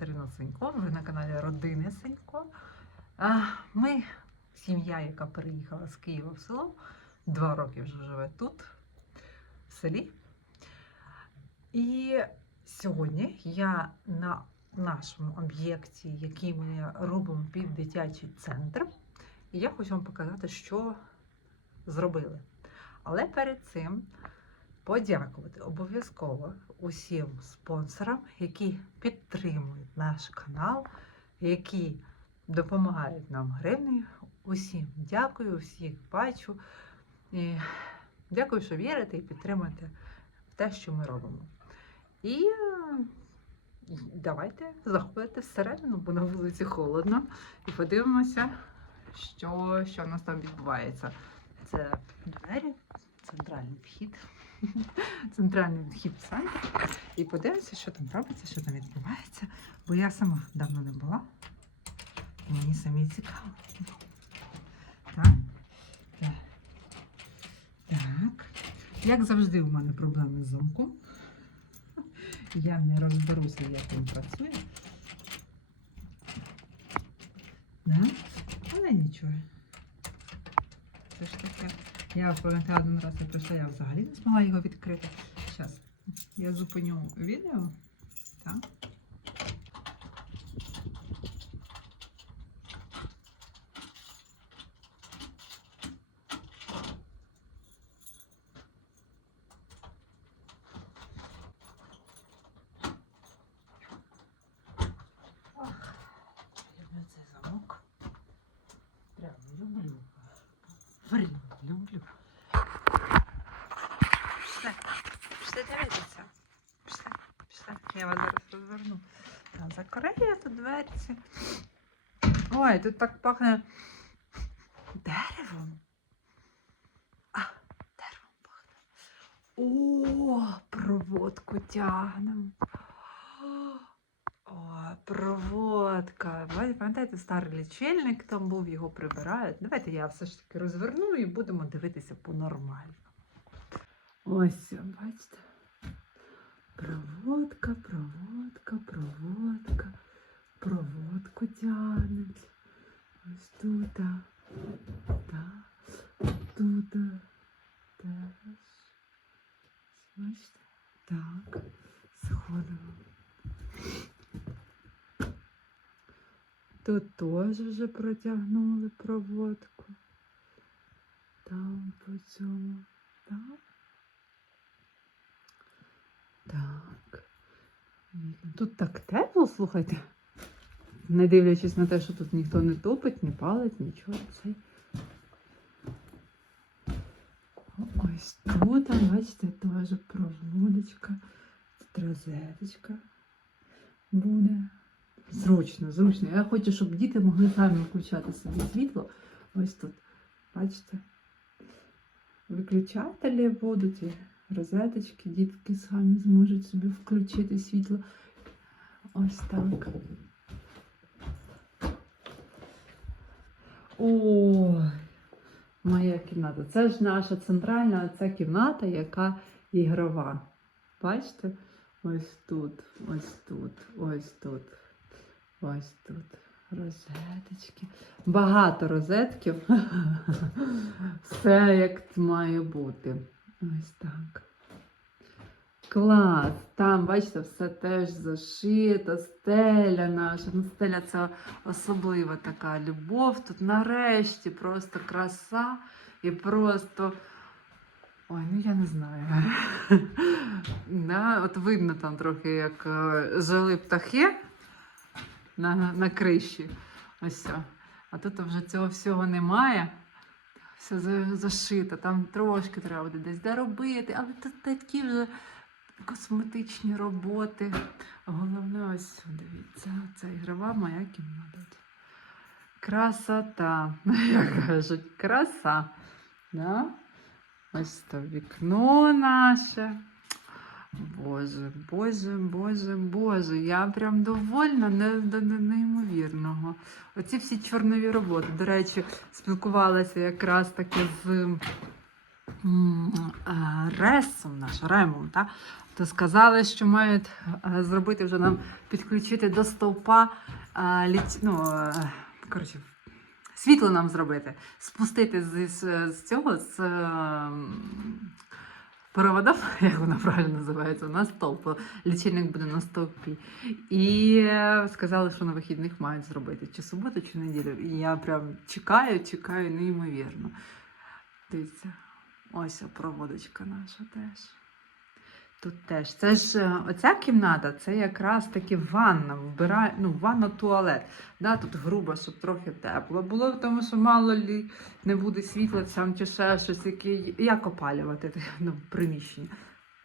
Катерина Сенько, ви на каналі Родини Сенько. Ми сім'я, яка переїхала з Києва в село, два роки вже живе тут, в селі. І сьогодні я на нашому об'єкті, який ми робимо під дитячий центр, і я хочу вам показати, що зробили. Але перед цим подякувати обов'язково усім спонсорам, які підтримують наш канал, які допомагають нам гривнею. Усім дякую, всіх бачу. І дякую, що вірите і підтримуєте те, що ми робимо. І е, давайте заходити всередину, бо на вулиці холодно, і подивимося, що, що в нас там відбувається. Це двері, центральний вхід. Центральний вхід в центр. І подивимося, що там робиться, що там відбувається. Бо я сама давно не була. Мені самі цікаво. Так. Так. Так. Як завжди, у мене проблеми з замком. Я не розберуся, як він працює. Да? Але нічого. Я пам'ятаю один раз я прийшла, я взагалі не змогла його відкрити. Зараз я зупиню відео. Так. Там закриє тут дверці. Ой, тут так пахне деревом. А, деревом пахне. О, проводку тягнемо. О, проводка. Пам'ятаєте, старий лічильник там був, його прибирають. Давайте я все ж таки розверну і будемо дивитися по-нормальному. Ось, бачите. Проводка, проводка, проводка. проводка, Проводку тягнуть. Ось тут. Так. Тут. Теж. Бачите? Так. Сходимо. Тут теж вже протягнули проводку. Там по цьому. Так. Так. Тут так тепло, слухайте. Не дивлячись на те, що тут ніхто не топить, не палить, нічого. Це... Ось тут, бачите, теж проводочка. Розеточка буде. Зручно, зручно. Я хочу, щоб діти могли самі включати собі світло. Ось тут. Бачите? Виключателі будуть розеточки, дітки самі зможуть собі включити світло. Ось так. О, моя кімната. Це ж наша центральна ця кімната, яка ігрова. Бачите? Ось тут, ось тут, ось тут. Ось тут розеточки. Багато розетків. Все як має бути. Ось так. Клас! Там, бачите, все теж зашито, стеля наша. Ну, стеля це особлива така любов. Тут нарешті просто краса і просто. Ой, ну я не знаю. да, от видно там трохи, як е, жили птахи на, на криші. Ось. А тут вже цього всього немає. Все зашито, там трошки треба буде десь доробити, але тут такі вже косметичні роботи. Головне, ось дивіться, це ігрова моя кімната. Красота, як кажуть, краса. Да? Ось то вікно наше. Боже, Боже, Боже, Боже, я прям довольна не, до не- неймовірного. Оці всі чорнові роботи. До речі, спілкувалася якраз таки з ресом наш, ремом, та? то сказали, що мають зробити вже нам підключити до стовпа літ... ну, коротше, світло нам зробити, спустити з, з, цього з проводом, як вона правильно називається, на стовп. Лічильник буде на стовпі. І е, сказали, що на вихідних мають зробити чи суботу, чи неділю. І я прям чекаю, чекаю, неймовірно. Дивіться, ось проводочка наша теж. Тут теж. Це ж е, оця кімната, це якраз таки ванна, вбирає, ну, ванна туалет. Да, тут грубо, щоб трохи тепло було, тому що мало лі не буде світла там чи ще щось, яке, як опалювати ну, в приміщенні.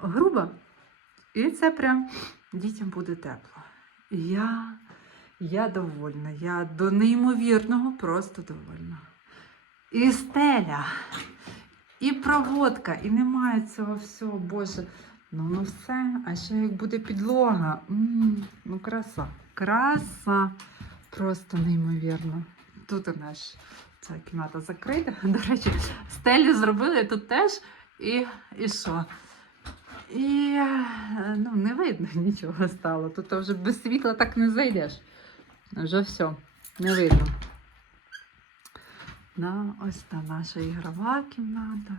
Грубо. І це прям дітям буде тепло. І Я, я довольна, я до неймовірного просто довольна. І стеля, і проводка, і немає цього всього, Боже. Ну, ну все, а ще як буде підлога. м ну, краса. Краса. Просто неймовірно. Тут у нас ця кімната закрита. До речі, стелі зробили тут теж. І, і що? І ну, не видно нічого стало. Тут вже без світла так не зайдеш. Вже все, не видно. Да, ось та наша ігрова кімната.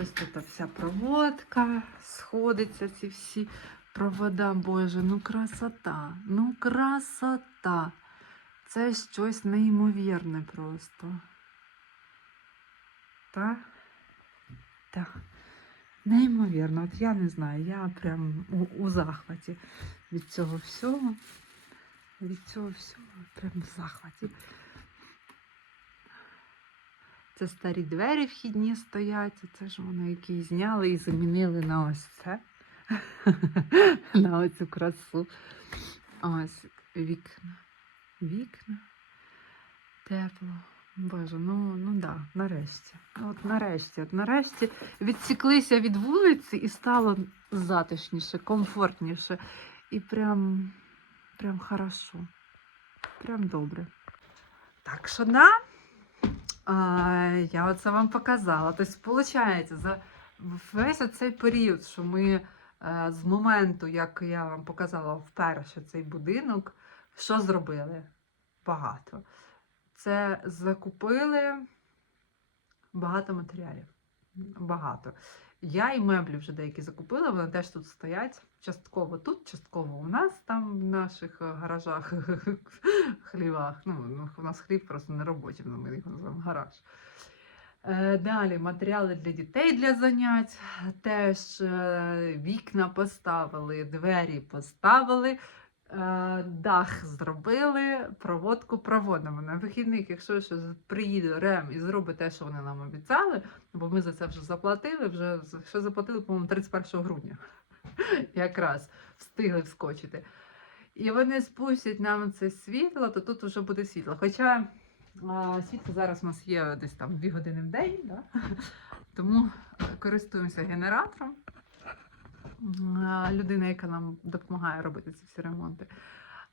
Ось тут вся проводка, сходиться ці всі провода. Боже, ну красота, ну красота. Це щось неймовірне просто. Так? Так. Неймовірно, от я не знаю, я прям у, у захваті від цього всього. Від цього всього прям в захваті. Це старі двері вхідні стоять. Це ж вони які зняли і замінили на ось це. на оцю красу. Ось вікна. Вікна. Тепло. Боже, ну ну да, нарешті. От нарешті, от нарешті відсіклися від вулиці і стало затишніше, комфортніше. І прям, прям хорошо. Прям добре. Так що да. Я оце вам показала. Тобто, виходить, за весь цей період, що ми е, з моменту, як я вам показала вперше цей будинок, що зробили? Багато. Це закупили багато матеріалів. Багато. Я і меблі вже деякі закупила, вони теж тут стоять. Частково тут, частково у нас там в наших е, гаражах, хлівах. Ну, ну, у нас хлів просто не робочий, ну, ми його називаємо гараж. Е, Далі матеріали для дітей для занять. Теж е, вікна поставили, двері поставили, дах зробили, проводку проводимо. На вихідних, якщо щось приїде Рем і зробить те, що вони нам обіцяли, бо ми за це вже заплатили, вже ще заплатили, по-моєму, 31 грудня. Якраз встигли вскочити. І вони спустять нам це світло, то тут вже буде світло. Хоча а, світло зараз у нас є десь там 2 години в день, да? тому користуємося генератором. Людина, яка нам допомагає робити ці всі ремонти.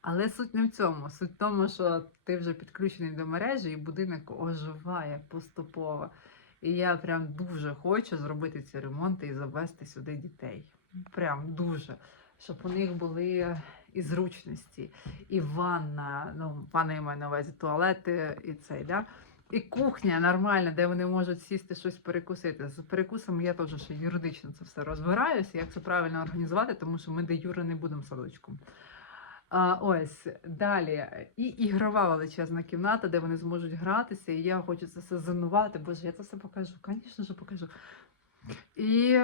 Але суть не в цьому. Суть в тому, що ти вже підключений до мережі, і будинок оживає поступово. І я прям дуже хочу зробити ці ремонти і завести сюди дітей. Прям дуже. Щоб у них були і зручності, і ванна, ну, ванна я маю на увазі туалети і цей, да? І кухня нормальна, де вони можуть сісти щось перекусити. З перекусами я теж ще юридично це все розбираюся, як це правильно організувати, тому що ми де юри не будемо садочком. А, ось далі. І ігрова величезна кімната, де вони зможуть гратися. І я хочу це все зонувати. Боже, я це все покажу. Звісно покажу. І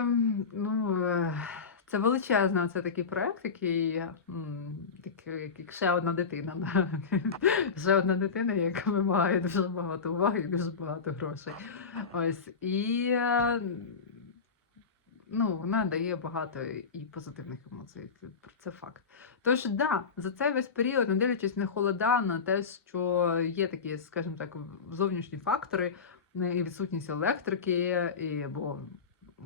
ну, е, це величезний оце такий проект, який, як ще одна дитина. Ще одна дитина, яка вимагає дуже багато уваги і дуже багато грошей. Ось. І е, ну, вона дає багато і позитивних емоцій. Це, це факт. Тож, да, за цей весь період, не дивлячись на холода, на те, що є такі, скажімо так, зовнішні фактори, і відсутність електрики, і, бо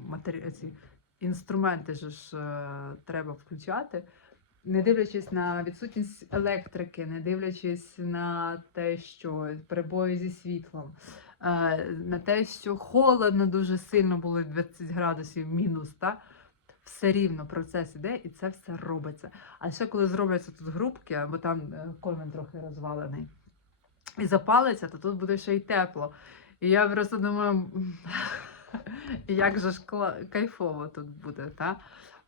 матері... ці інструменти ж е, треба включати. Не дивлячись на відсутність електрики, не дивлячись на те, що перебої зі світлом, е, на те, що холодно дуже сильно було 20 градусів мінус, та? все рівно процес іде і це все робиться. А ще коли зробляться тут грубки, або там е, комін трохи розвалений, і запалиться, то тут буде ще й тепло. І я просто думаю, як же ж кайфово тут буде, та?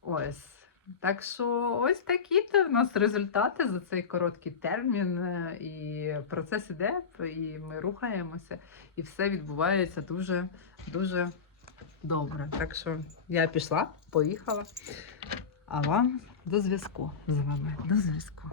Ось. Так що ось такі то в нас результати за цей короткий термін. е, І процес іде, і ми рухаємося, і все відбувається дуже, дуже добре. Так що я пішла, поїхала. А вам до зв'язку з вами. До зв'язку.